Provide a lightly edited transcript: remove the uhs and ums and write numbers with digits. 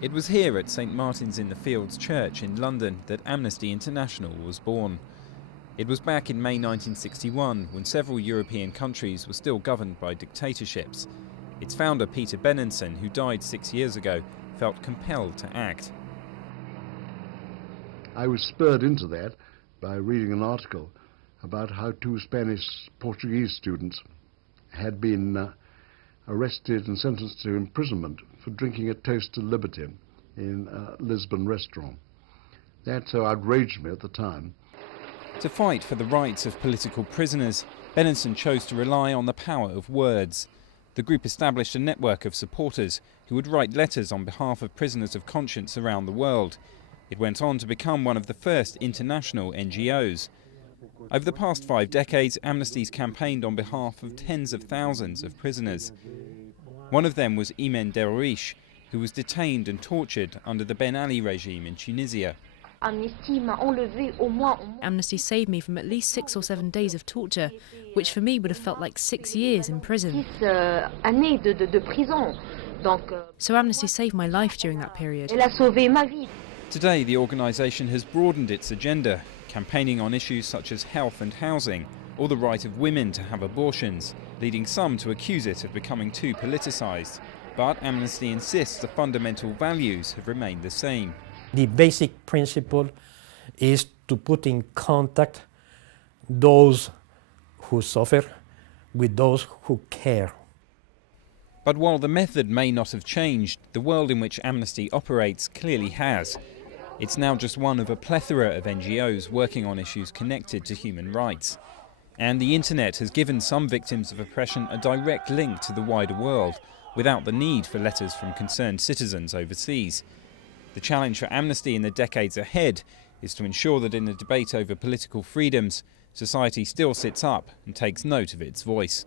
It was here at St Martin's in the Fields Church in London that Amnesty International was born. It was back in May 1961 when several European countries were still governed by dictatorships. Its founder, Peter Benenson, who died 6 years ago, felt compelled to act. I was spurred into that by reading an article about how two Spanish-Portuguese students had been arrested and sentenced to imprisonment for drinking a toast to liberty in a Lisbon restaurant. That so outraged me at the time. To fight for the rights of political prisoners, Benenson chose to rely on the power of words. The group established a network of supporters who would write letters on behalf of prisoners of conscience around the world. It went on to become one of the first international NGOs. Over the past 5 decades, Amnesty's campaigned on behalf of tens of thousands of prisoners. One of them was Imen Derouiche, who was detained and tortured under the Ben Ali regime in Tunisia. Amnesty saved me from at least 6 or 7 days of torture, which for me would have felt like 6 years in prison. So Amnesty saved my life during that period. Today, the organisation has broadened its agenda, campaigning on issues such as health and housing, or the right of women to have abortions, leading some to accuse it of becoming too politicised. But Amnesty insists the fundamental values have remained the same. The basic principle is to put in contact those who suffer with those who care. But while the method may not have changed, the world in which Amnesty operates clearly has. It's now just one of a plethora of NGOs working on issues connected to human rights. And the internet has given some victims of oppression a direct link to the wider world, without the need for letters from concerned citizens overseas. The challenge for Amnesty in the decades ahead is to ensure that in the debate over political freedoms, society still sits up and takes note of its voice.